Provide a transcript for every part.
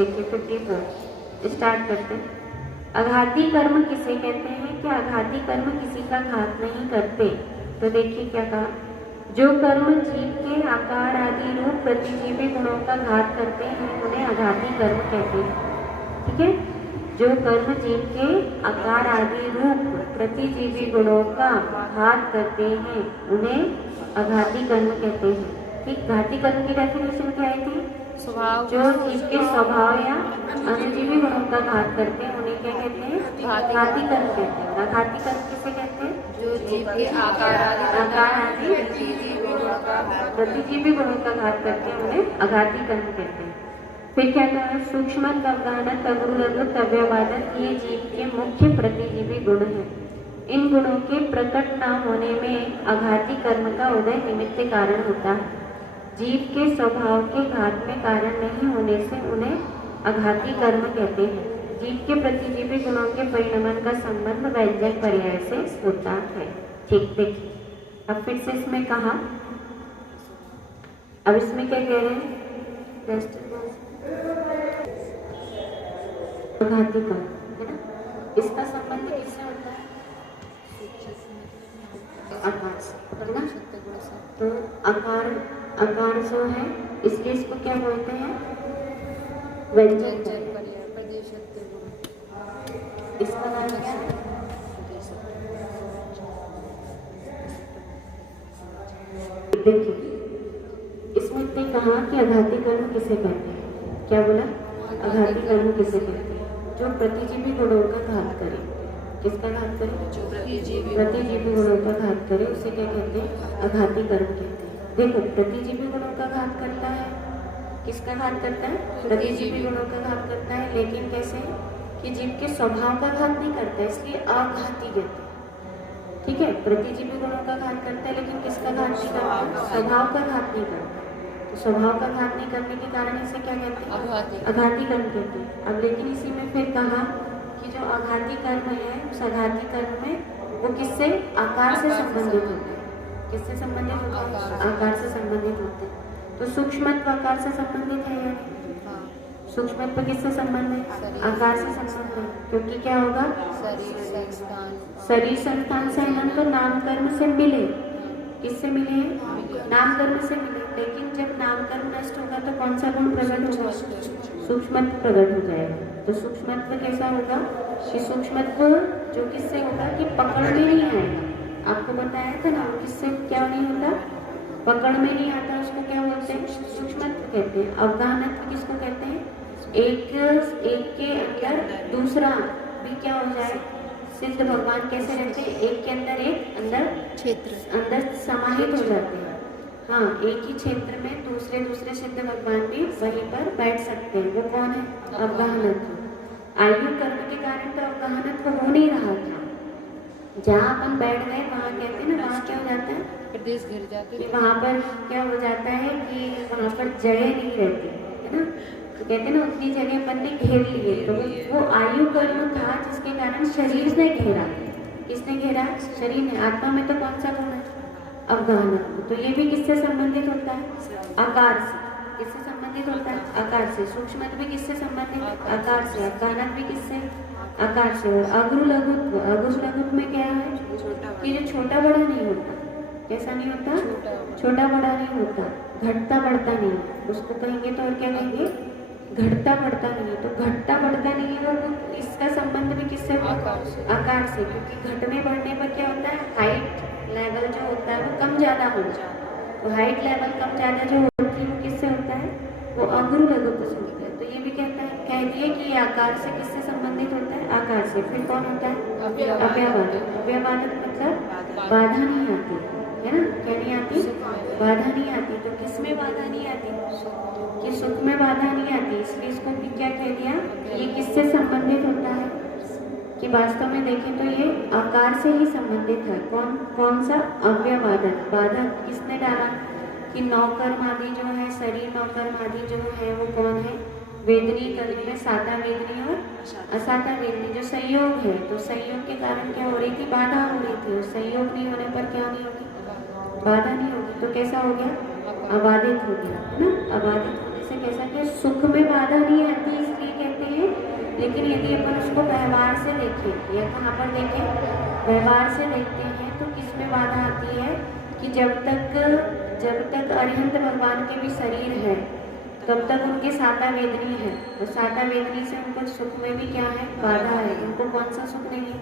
देखिए 54 स्टार्ट करते हैं। आघाती कर्म किसे कहते हैं? कि आघाती कर्म किसी का घात नहीं करते। तो देखिए क्या कहा, जो कर्म जीव के आकार आदि रूप प्रतिजीवी गुणों का घात करते हैं उन्हें आघाती कर्म कहते हैं। ठीक है, जो कर्म जीव के आकार आदि रूप प्रतिजीवी गुणों का घात करते हैं उन्हें आघाती कर्म कहते हैं। ठीक, घाती कर्म की डेफिनेशन क्या आई थी? स्वभाव, जो जीव के स्वभाव या अनुजीवी गुणों का घात करते हैं उन्हें क्या कहते हैं? घाती कर्म कहते हैं। आघाती कर्म किसे कहते हैं? जो जीव के आकार आदि प्रतिजीवी गुणों का घात करते हैं उन्हें आघाती कर्म कहते हैं। फिर क्या कहा, सूक्ष्म, अवगाहनत, अग्रुलघुत, अव्यवादत ये जीव के मुख्य प्रतिजीवी गुण हैं। इन गुणों के प्रकट न होने में आघाती कर्म का उदय निमित्त कारण होता है। जीव के स्वभाव के घात में कारण नहीं होने से उन्हें आघाती कर्म कहते हैं। जीव के प्रतिजीवी गुणों के परिणमन का संबंध व्यंजक पर्याय से होता है। ठीक, देखिए अब फिर से इसमें कहा, अब इसमें क्या कह रहे हैं? आघाती कर्म है ना, इसका संबंध किससे होता है? आकार से, है ना। तो आकार जो है इसलिए इसको क्या बोलते हैं? व्यंजक पर्याय। इसका नाम क्या है? देखिए इसमें इसने कहा कि आघाती कर्म किसे कहते हैं? क्या बोला? आघाती कर्म किसे कहते हैं? जो प्रतिजीवी गुणों का घात करे। किसका घात करे? जो प्रतिजीवी गुणों का घात करे उसे क्या कहते हैं? आघाती कर्म कहते हैं। देखो प्रतिजीवी गुणों का घात करता है, किसका घात करता है? प्रतिजीवी गुणों का घात करता है, लेकिन कैसे? कि जीव के स्वभाव का घात नहीं करता, इसलिए आघाती कहते हैं। ठीक है, प्रतिजीवी गुणों का घात करता है लेकिन किसका घात नहीं करता? स्वभाव का घात नहीं करता। तो स्वभाव का घात नहीं करने के कारण इसे क्या कहते हैं? आघाती कर्म कहते हैं। अब लेकिन इसी में फिर कहा कि जो आघाती कर्म है उस आघाती कर्म में वो किससे? आकार से संबंधित होते हैं। किससे संबंधित होते हैं? आकार से संबंधित होते हैं। तो सूक्ष्मत्व आकार से संबंधित है या नहीं? सूक्ष्मत्व किससे संबंध है? आकार से संबंध है, क्योंकि क्या होगा? शरीर संस्थान से अनंत तो नाम कर्म से मिले। किससे मिले? नाम कर्म से मिले। लेकिन जब नाम कर्म नष्ट होगा तो कौन सा गुण प्रकट होगा? सूक्ष्मत्व प्रकट हो जाएगा। तो सूक्ष्मत्व कैसा होगा? कि सूक्ष्मत्व जो किससे होगा? कि पकड़ में नहीं आएगा। आपको बताया था ना, किससे क्या नहीं होता? पकड़ में नहीं आता, उसको क्या बोलते हैं? सूक्ष्मत्व कहते हैं। अवगाहनत्व किसको कहते हैं? एक के अंदर दूसरा भी क्या हो जाए? सिद्ध भगवान कैसे रहते हैं? एक के अंदर एक अंदर समाहित हो जाते हैं। हाँ, एक ही क्षेत्र में दूसरे सिद्ध भगवान भी वहीं पर बैठ सकते हैं। वो कौन है? अवगाहनत्व। आयु कर्म के कारण तो अवगाहनत्व हो नहीं रहा था। जहाँ अपन बैठ गए वहाँ कहते हैं ना, वहाँ क्या हो जाता है? प्रदेश घिर जाते हैं। वहाँ पर क्या हो जाता है कि वहाँ पर जगह नहीं रहती है ना। तो कहते हैं ना उतनी जगह अपन ने घेर लिए। तो वो आयु कर्म था जिसके कारण शरीर ने घेरा। किसने घेरा? शरीर ने। आत्मा में तो कौन सा गुण है? अवगाहनत्व। तो ये भी किससे संबंधित होता है? आकार से। किससे संबंधित होता है? आकार से। सूक्ष्मत्व भी किससे संबंधित है? आकार से। अवगाहनत्व भी किससे? आकार से। और अग्रुलघुत्व, अग्रुलघुत्व में क्या है? कि जो छोटा बड़ा नहीं होता। कैसा नहीं होता? छोटा बड़ा नहीं होता, घटता बढ़ता नहीं है। उसको कहेंगे तो और क्या कहेंगे? घटता बढ़ता नहीं है। तो घटता बढ़ता नहीं है वो इसका संबंध भी किससे? आकार से। क्योंकि घटने बढ़ने पर क्या होता है? हाइट लेवल जो होता है वो कम ज़्यादा हो जाता है। तो हाइट लेवल कम ज़्यादा जो होती है वो किससे होता है? वो अग्रुलघुत्व से होता है। तो ये भी कहता है, कह दिए कि ये आकार से किससे संबंधित होता है? आकार से। फिर कौन होता है? अव्ययवादक। अव्ययवादक मतलब बाधा नहीं आती है ना। क्या नहीं आती? बाधा नहीं आती। तो किस में बाधा नहीं आती? कि सुख में बाधा नहीं आती। इसलिए इसको भी क्या कह दिया? ये किससे संबंधित होता है? कि वास्तव में देखें तो ये आकार से ही संबंधित है। कौन सा? अव्ययवादक। बाधा किसने डाला? कि नौकर्म आदि जो है, शरीर नौकर्म आदि जो है वो कौन है? वेदनी कर्म में साता वेदनी और असाता वेदनी जो संयोग है। तो संयोग के कारण क्या हो रही थी? बाधा हो रही थी। और संयोग नहीं होने पर क्या नहीं होगी? बाधा नहीं होगी। तो कैसा हो गया? अबाधित हो गया, है ना। अबाधित होने से कैसा? कि सुख में बाधा नहीं आती लेकिन यदि अपन उसको व्यवहार से देखें या कहाँ पर देखें, व्यवहार से देखते हैं तो किस में बाधा आती है कि जब तक अरिहंत भगवान के भी शरीर है तब तक उनके साता वेदनी है, और साता वेदनी से उनको सुख में भी क्या है, बाधा है। उनको कौन सा सुख नहीं है,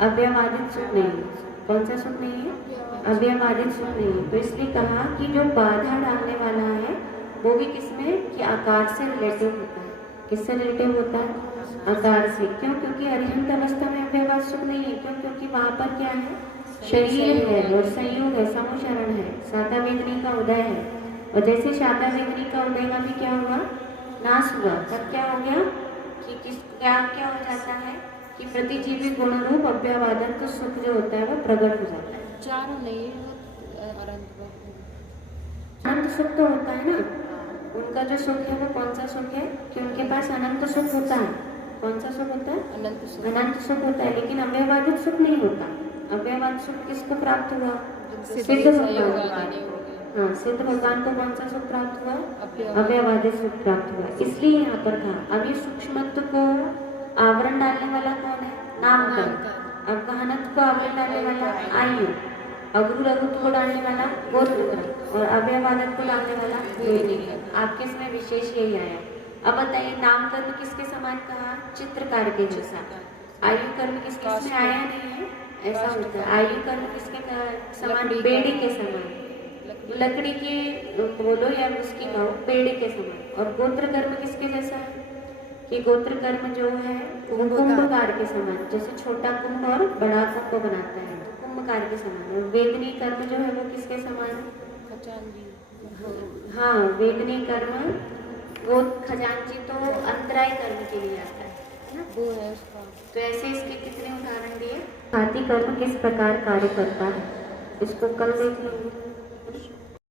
अव्यवहादित सुख नहीं है। कौन सा सुख नहीं है, अव्यवहादित सुख नहीं है। तो इसलिए कहा कि जो बाधा डालने वाला है वो भी किसमें, कि आकार से रिलेटिव होता है। किससे रिलेटिव होता है, आकार से। क्यों, क्योंकि अरिहंत अवस्था में अव्यवहार सुख नहीं है। क्यों, क्योंकि वहाँ पर क्या है, शरीर है और संयोग है, समुचरण है, साता वेदनी का उदय है। और जैसे साता वेदनी का उदय का भी क्या हुआ, नाश हुआ, तब क्या हो गया कि क्या हो जाता है कि प्रतिजीवी गुण रूप अव्यवादन तो सुख जो होता है वो प्रकट हो जाता है। चारों नहीं अनंत सुख तो होता है ना, उनका जो सुख है वो कौन सा सुख है, कि उनके पास अनंत सुख होता है। कौन सा सुख होता है, अनंत सुख होता है। लेकिन अव्यवहादित सुख नहीं होता। अव्यवहादित सुख किसको प्राप्त हुआ, सिद्ध भगवान। हाँ, सिद्ध भगवान को कौन सा सुख प्राप्त हुआ, अव्यवहादित सुख प्राप्त हुआ। इसलिए यहाँ पर कहा अभी सूक्ष्मत्व को आवरण डालने वाला कौन है, नामकरण। अब गहनत्व को आवरण डालने वाला आयु, अगुरु लघुत्व को डालने वाला गोत्र, और अव्यवहादित को डालने वाला वेदी। आपके इसमें विशेष यही आया। अब बताइए, नामकर्म किसके समान कहा, चित्रकार के जैसा। आयु कर्म किसके इसमें आया नहीं है, ऐसा होता है। आयु कर्म किसके समान, बेड़ी के समान, लकड़ी की बोलो या उसकी कहो, पेड़ के समान। और गोत्र कर्म किसके जैसा है, कि गोत्र कर्म जो है वो कुंभकार के समान, जैसे छोटा कुंभ और बड़ा कुंभ बनाता है, कुंभकार के समान। और वेदनी कर्म जो है वो किसके समान है, हाँ, वेदनी कर्म वो खजांची तो अंतराय कर्म के लिए आता है ना, वो है उसका। तो ऐसे इसके कितने उदाहरण दिए। हाथी कर्म किस प्रकार कार्य करता है, इसको कल देख लेंगे।